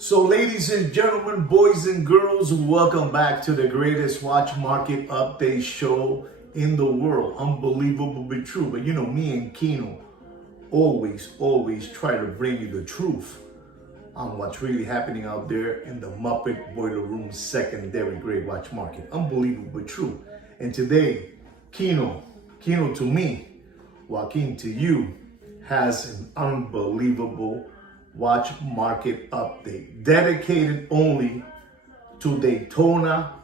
So ladies and gentlemen, boys and girls, welcome back to the greatest watch market update show in the world. Unbelievable but true. But you know, me and Kino always try to bring you the truth on what's really happening out there in the Muppet Boiler Room secondary great watch market. Unbelievable but true. And today, Kino to me, Joaquin to you, has an unbelievable watch market update dedicated only to Daytona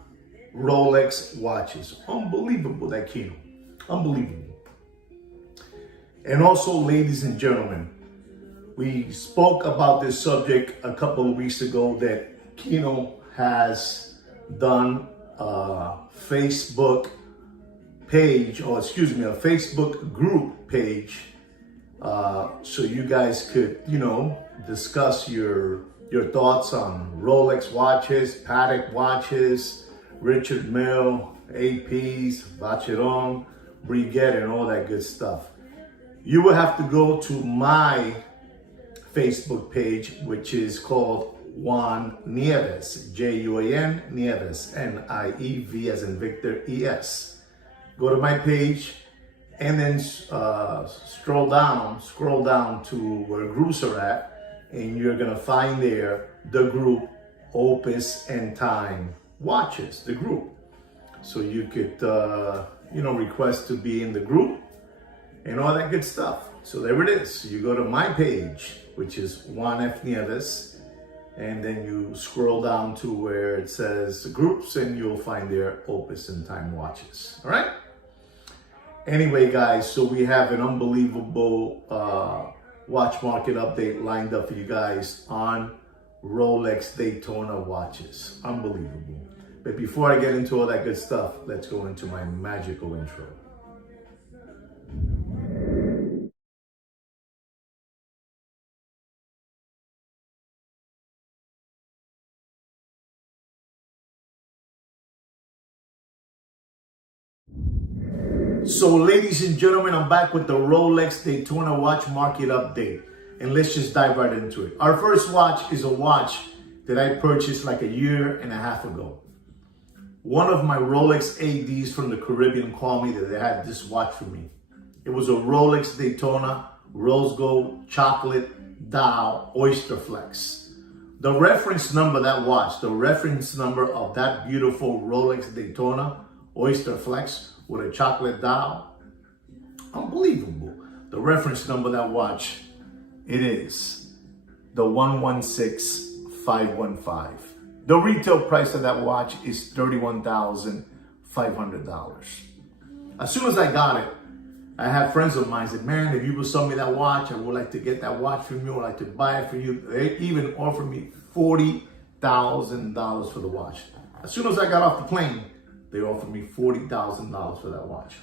Rolex watches. Unbelievable, that Kino. Unbelievable. And also, ladies and gentlemen, we spoke about this subject a couple of weeks ago that Kino has done a Facebook page, or excuse me, a Facebook group page, so you guys could, discuss your thoughts on Rolex watches, Patek watches, Richard Mille, APs, Vacheron, Breguet, and all that good stuff. You will have to go to my Facebook page, which is called Juan Nieves, Juan Nieves, Niev as in Victor, ES. Go to my page and then scroll down to where groups are at, and you're gonna find there the group Opus and Time Watches, the group. So you could, request to be in the group and all that good stuff. So there it is. You go to my page, which is Juan F. Nieves, and then you scroll down to where it says groups, and you'll find there Opus and Time Watches. All right? Anyway, guys, so we have an unbelievable watch market update lined up for you guys on Rolex Daytona watches. Unbelievable. But before I get into all that good stuff, let's go into my magical intro. So ladies and gentlemen, I'm back with the Rolex Daytona watch market update, and let's just dive right into it. Our first watch is a watch that I purchased like a year and a half ago. One of my Rolex ADs from the Caribbean called me that they had this watch for me. It was a Rolex Daytona rose gold chocolate dial oyster flex. The reference number of that watch, the reference number of that beautiful Rolex Daytona oyster flex with a chocolate dial, unbelievable. The reference number of that watch, it is the 116515. The retail price of that watch is $31,500. As soon as I got it, I had friends of mine said, man, if you will sell me that watch, I would like to get that watch from you. I would like to buy it for you. They even offered me $40,000 for the watch. As soon as I got off the plane, they offered me $40,000 for that watch.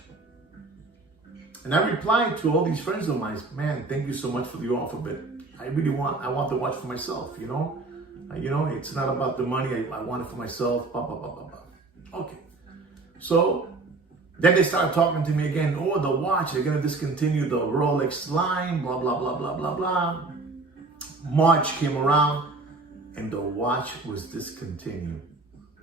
And I replied to all these friends of mine, man, thank you so much for the offer, but I want the watch for myself, it's not about the money, I want it for myself, blah, blah, blah, blah, blah. Okay. So then they started talking to me again, oh, the watch, they're gonna discontinue the Rolex line, blah, blah, blah, blah, blah, blah. March came around and the watch was discontinued.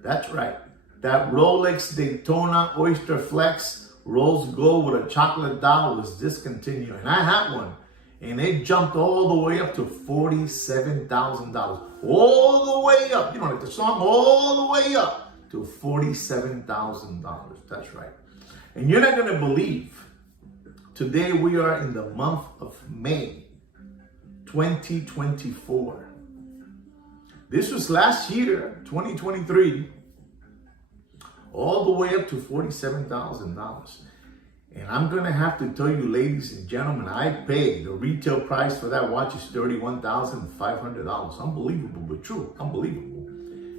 That's right. That Rolex Daytona Oyster Flex rose gold with a chocolate dial was discontinued. And I had one. And it jumped all the way up to $47,000. All the way up. You know, like the song, all the way up to $47,000. That's right. And you're not going to believe, today we are in the month of May 2024. This was last year, 2023. All the way up to $47,000. And I'm going to have to tell you, ladies and gentlemen, I paid. The retail price for that watch is $31,500. Unbelievable, but true. Unbelievable.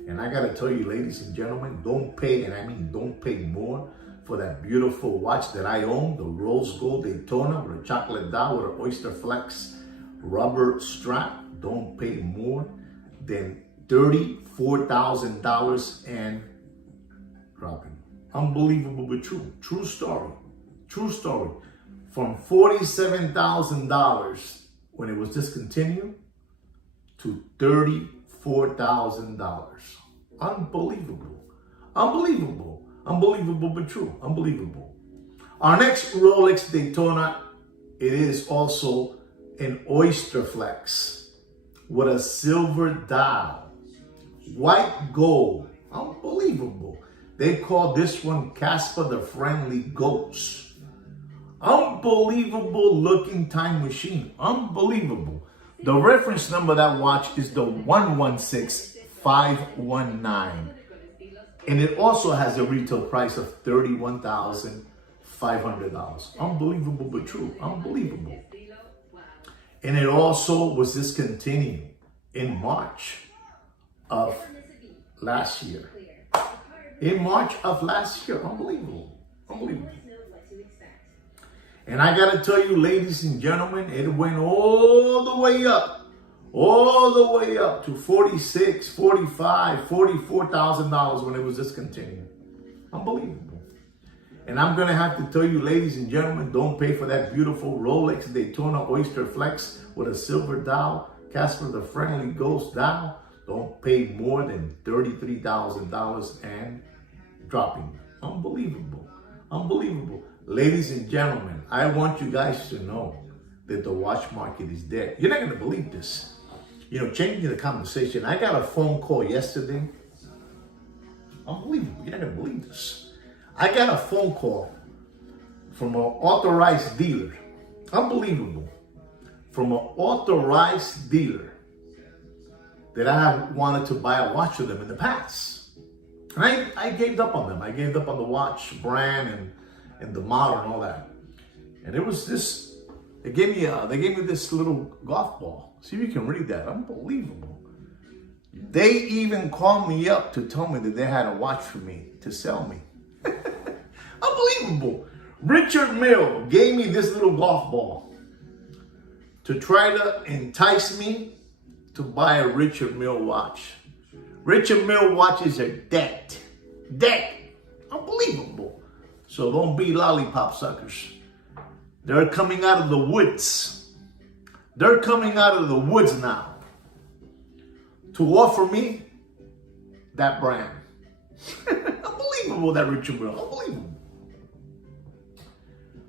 And I got to tell you, ladies and gentlemen, don't pay, and I mean don't pay more for that beautiful watch that I own, the rose gold Daytona with a chocolate dial with an oyster flex rubber strap. Don't pay more than $34,000 and dropping. Unbelievable but true. True story. True story. From $47,000 when it was discontinued to $34,000 $4,000. Unbelievable. Unbelievable. Unbelievable but true. Unbelievable. Our next Rolex Daytona, it is also an Oyster Flex with a silver dial. White gold. Unbelievable. They call this one Casper the Friendly Ghost. Unbelievable looking time machine. Unbelievable. The reference number of that watch is the 116519. And it also has a retail price of $31,500. Unbelievable but true. Unbelievable. And it also was discontinued in March of last year. In March of last year. Unbelievable. Unbelievable. And I got to tell you, ladies and gentlemen, it went all the way up to $46,000, $45,000, $44,000 when it was discontinued. Unbelievable. And I'm going to have to tell you, ladies and gentlemen, don't pay for that beautiful Rolex Daytona Oyster Flex with a silver dial, Casper the Friendly Ghost dial. Don't pay more than $33,000 and dropping. Unbelievable. Unbelievable. Ladies and gentlemen, I want you guys to know that the watch market is dead. You're not going to believe this. You know, changing the conversation, I got a phone call yesterday. Unbelievable. You're not going to believe this. I got a phone call from an authorized dealer. Unbelievable. From an authorized dealer that I have wanted to buy a watch for them in the past. And I gave up on them. I gave up on the watch brand and the model and all that. And it was this, they gave me this little golf ball. See if you can read that. Unbelievable. They even called me up to tell me that they had a watch for me to sell me. Unbelievable. Richard Mill gave me this little golf ball to try to entice me to buy a Richard Mill watch. Richard Mill watches are dead. Dead. Unbelievable. So don't be lollipop suckers. They're coming out of the woods. They're coming out of the woods now to offer me that brand. Unbelievable, that Richard Mill. Unbelievable.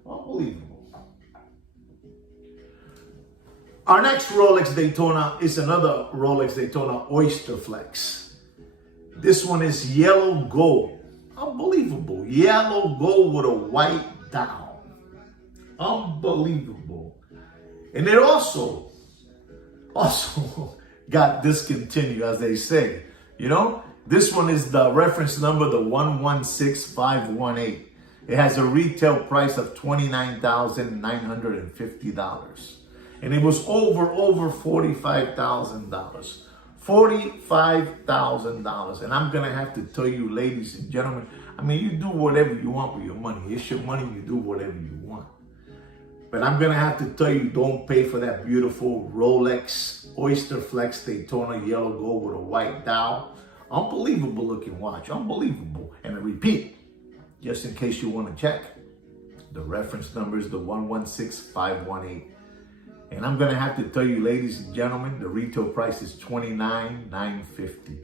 Unbelievable. Our next Rolex Daytona is another Rolex Daytona Oyster Flex. This one is yellow gold. Unbelievable. Yellow gold with a white dial. Unbelievable. And it also got discontinued, as they say. You know, this one is the reference number, the 116518. It has a retail price of $29,950. And it was over $45,000. $45,000. And I'm going to have to tell you, ladies and gentlemen, I mean, you do whatever you want with your money. It's your money. You do whatever you want. But I'm going to have to tell you, don't pay for that beautiful Rolex Oyster Flex Daytona yellow gold with a white dial. Unbelievable looking watch. Unbelievable. And I repeat, just in case you want to check, the reference number is the 116518. And I'm going to have to tell you, ladies and gentlemen, the retail price is $29,950.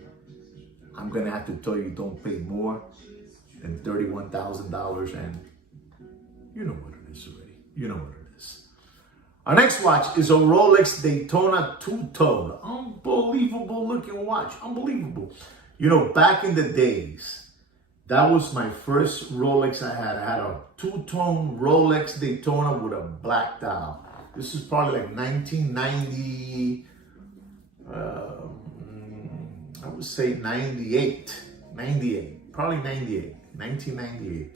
I'm going to have to tell you, don't pay more than $31,000. And you know what it is already. You know what it is. Our next watch is a Rolex Daytona two-tone. Unbelievable looking watch. Unbelievable. You know, back in the days, that was my first Rolex I had. I had a two-tone Rolex Daytona with a black dial. This is probably like 1990, I would say 98, probably 1998.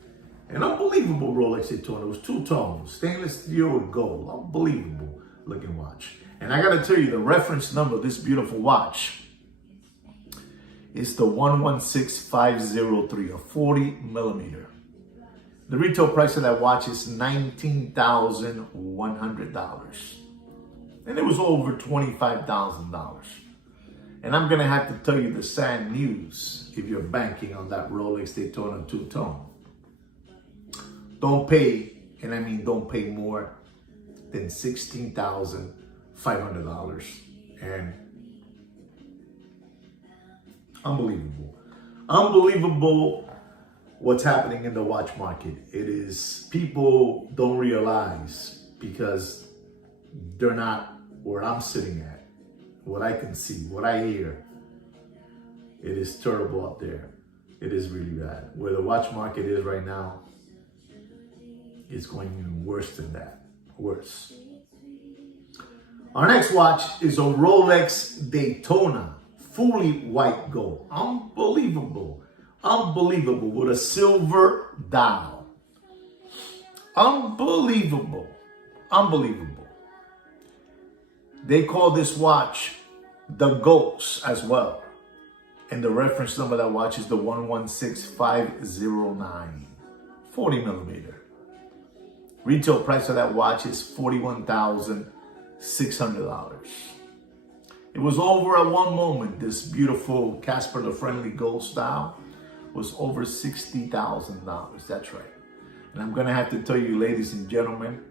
An unbelievable Rolex Daytona. It was two-tone, stainless steel with gold. Unbelievable looking watch. And I got to tell you, the reference number of this beautiful watch is the 116503, a 40 millimeter. The retail price of that watch is $19,100. And it was over $25,000. And I'm going to have to tell you the sad news if you're banking on that Rolex Daytona two-tone. Don't pay, and I mean don't pay more than $16,500. And Unbelievable. Unbelievable what's happening in the watch market. It is, people don't realize because they're not where I'm sitting at, what I can see, what I hear. It is terrible out there. It is really bad. Where the watch market is right now, it's going even worse than that. Worse. Our next watch is a Rolex Daytona, fully white gold. Unbelievable. Unbelievable. With a silver dial. Unbelievable. Unbelievable. They call this watch the Ghost as well. And the reference number of that watch is the 116509. 40 millimeter. Retail price of that watch is $41,600. It was over at one moment. This beautiful Casper the Friendly Gold style was over $60,000. That's right. And I'm going to have to tell you, ladies and gentlemen,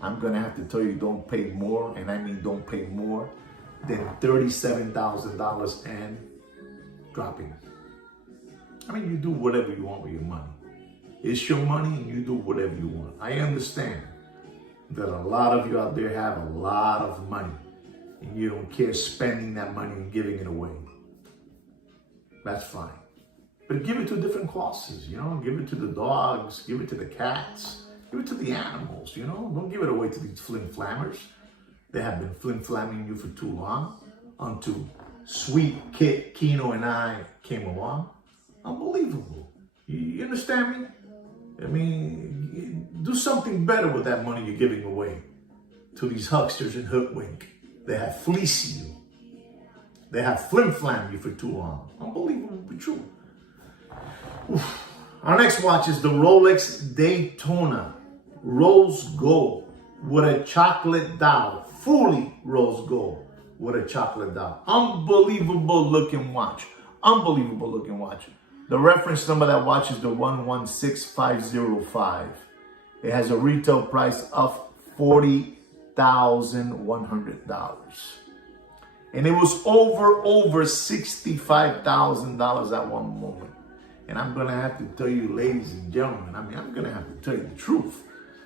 I'm going to have to tell you, don't pay more, and I mean don't pay more than $37,000 and dropping. I mean, you do whatever you want with your money. It's your money and you do whatever you want. I understand that a lot of you out there have a lot of money and you don't care spending that money and giving it away. That's fine. But give it to different causes, you know? Give it to the dogs, give it to the cats, give it to the animals, you know? Don't give it away to these flim-flammers. They have been flim-flamming you for too long until Sweet Kit, Kino, and I came along. Unbelievable. You understand me? I mean, do something better with that money you're giving away to these hucksters and hoodwink. They have fleeced you. They have flim-flammed you for too long. Unbelievable, but true. Oof. Our next watch is the Rolex Daytona Rose Gold with a chocolate dial. Fully rose gold with a chocolate dial. Unbelievable looking watch. Unbelievable looking watch. The reference number of that watch is the 116505. It has a retail price of $40,100. And it was over $65,000 at one moment. And I'm going to have to tell you, ladies and gentlemen, I mean, I'm going to have to tell you the truth.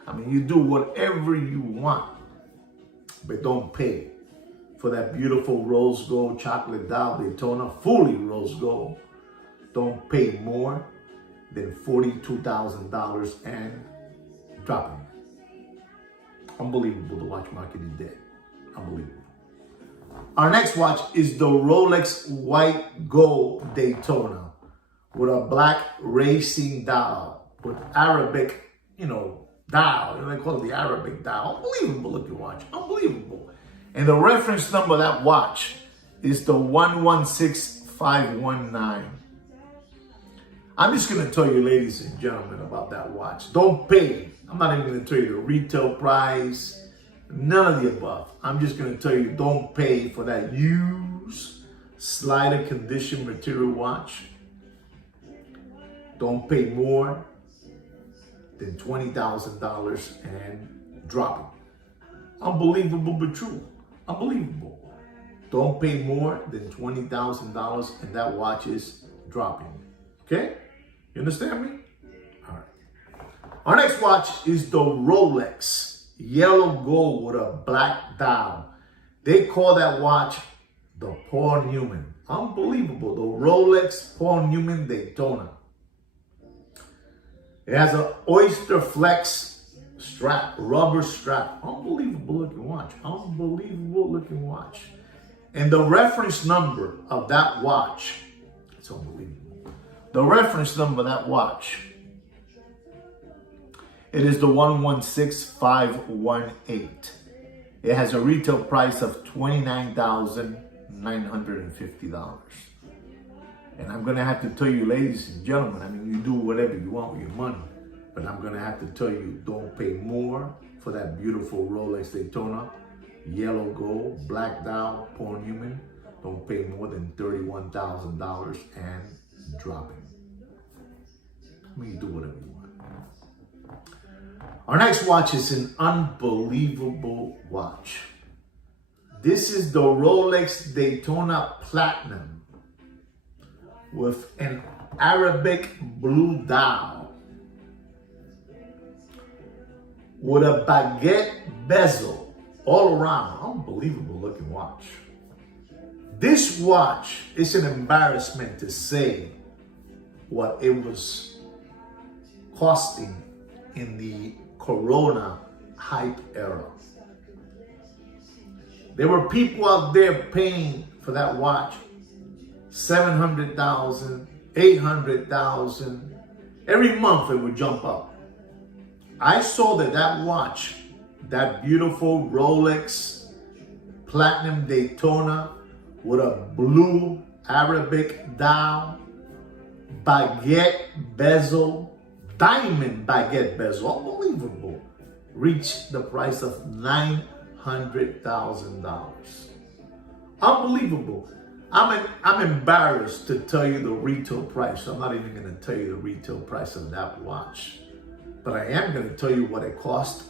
I mean, you do whatever you want, but don't pay for that beautiful rose gold chocolate dial Daytona, fully rose gold. Don't pay more than $42,000 and dropping. Unbelievable. The watch market is dead. Unbelievable. Our next watch is the Rolex White Gold Daytona with a black racing dial with Arabic, dial. They call it the Arabic dial. Unbelievable looking watch. Unbelievable. And the reference number of that watch is the 116519. I'm just going to tell you, ladies and gentlemen, about that watch. Don't pay. I'm not even going to tell you the retail price. None of the above. I'm just going to tell you, don't pay for that used slider condition material watch. Don't pay more than $20,000 and dropping. Unbelievable but true. Unbelievable. Don't pay more than $20,000 and that watch is dropping. Okay? You understand me? All right. Our next watch is the Rolex yellow gold with a black dial. They call that watch the Paul Newman. Unbelievable. The Rolex Paul Newman Daytona. It has an oyster flex strap, rubber strap. Unbelievable looking watch. Unbelievable looking watch. And the reference number of that watch, it's unbelievable. The reference number of that watch, it is the 116518. It has a retail price of $29,950. And I'm going to have to tell you, ladies and gentlemen, I mean, you do whatever you want with your money. But I'm going to have to tell you, don't pay more for that beautiful Rolex Daytona, yellow gold, black dial, Paul Newman. Don't pay more than $31,000 and dropping. I mean, you do whatever you want. Our next watch is an unbelievable watch. This is the Rolex Daytona Platinum with an Arabic blue dial with a baguette bezel all around. Unbelievable looking watch. This watch is an embarrassment to say what it was costing in the Corona hype era. There were people out there paying for that watch $700,000, $800,000. Every month it would jump up. I saw that watch, that beautiful Rolex Platinum Daytona with a blue Arabic dial, baguette bezel, diamond baguette bezel, unbelievable, reached the price of $900,000. Unbelievable. I'm embarrassed to tell you the retail price. I'm not even going to tell you the retail price of that watch. But I am going to tell you what it cost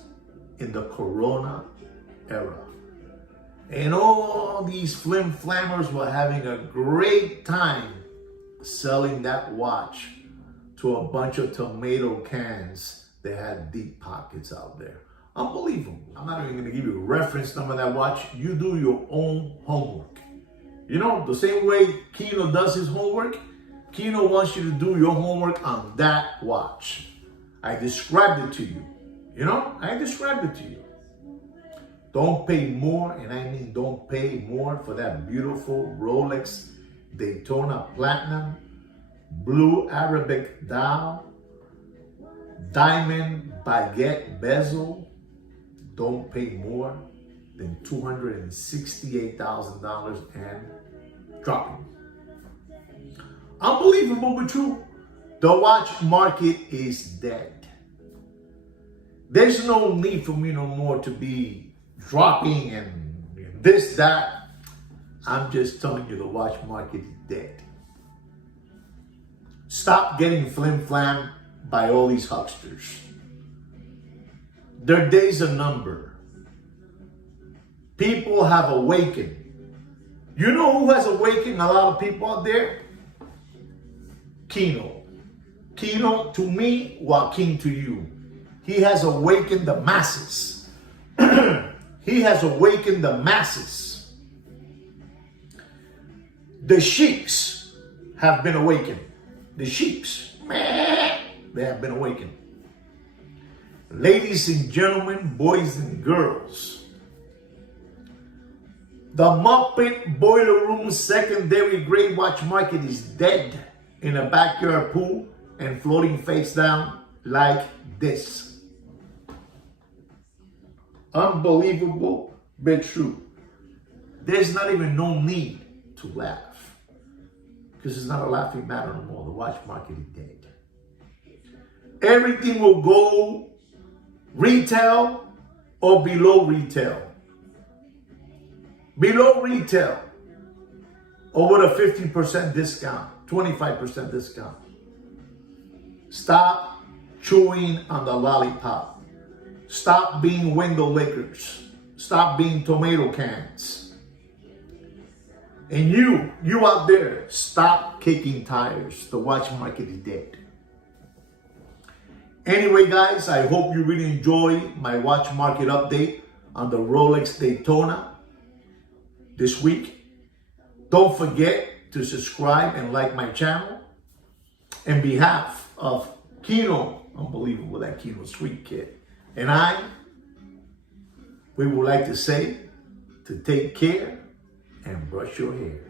in the Corona era. And all these flim-flammers were having a great time selling that watch to a bunch of tomato cans that had deep pockets out there. Unbelievable. I'm not even going to give you a reference number of that watch. You do your own homework. You know, the same way Kino does his homework, Kino wants you to do your homework on that watch. I described it to you. You know, I described it to you. Don't pay more, and I mean don't pay more for that beautiful Rolex Daytona Platinum, blue Arabic dial, diamond baguette bezel. Don't pay more than $268,000 and dropping. Unbelievable but true. The watch market is dead. There's no need for me no more to be dropping and this, that. I'm just telling you the watch market is dead. Stop getting flim-flam by all these hucksters. Their days are numbered. People have awakened. You know who has awakened a lot of people out there? Kino. Kino to me, Joaquin to you. He has awakened the masses. He has awakened the masses. The sheeps have been awakened. The sheeps, they have been awakened. Ladies and gentlemen, boys and girls, the Muppet Boiler Room secondary grade watch market is dead in a backyard pool and floating face down like this. Unbelievable, but true. There's not even no need to laugh because it's not a laughing matter no more. The watch market is dead. Everything will go retail or below retail. Below retail or with a 50% discount, 25% discount. Stop chewing on the lollipop. Stop being window lickers. Stop being tomato cans. And you out there, stop kicking tires. The watch market is dead. Anyway, guys, I hope you really enjoy my watch market update on the Rolex Daytona this week. Don't forget to subscribe and like my channel. In behalf of Kino, unbelievable, that Kino sweet kid, and we would like to say to take care and brush your hair.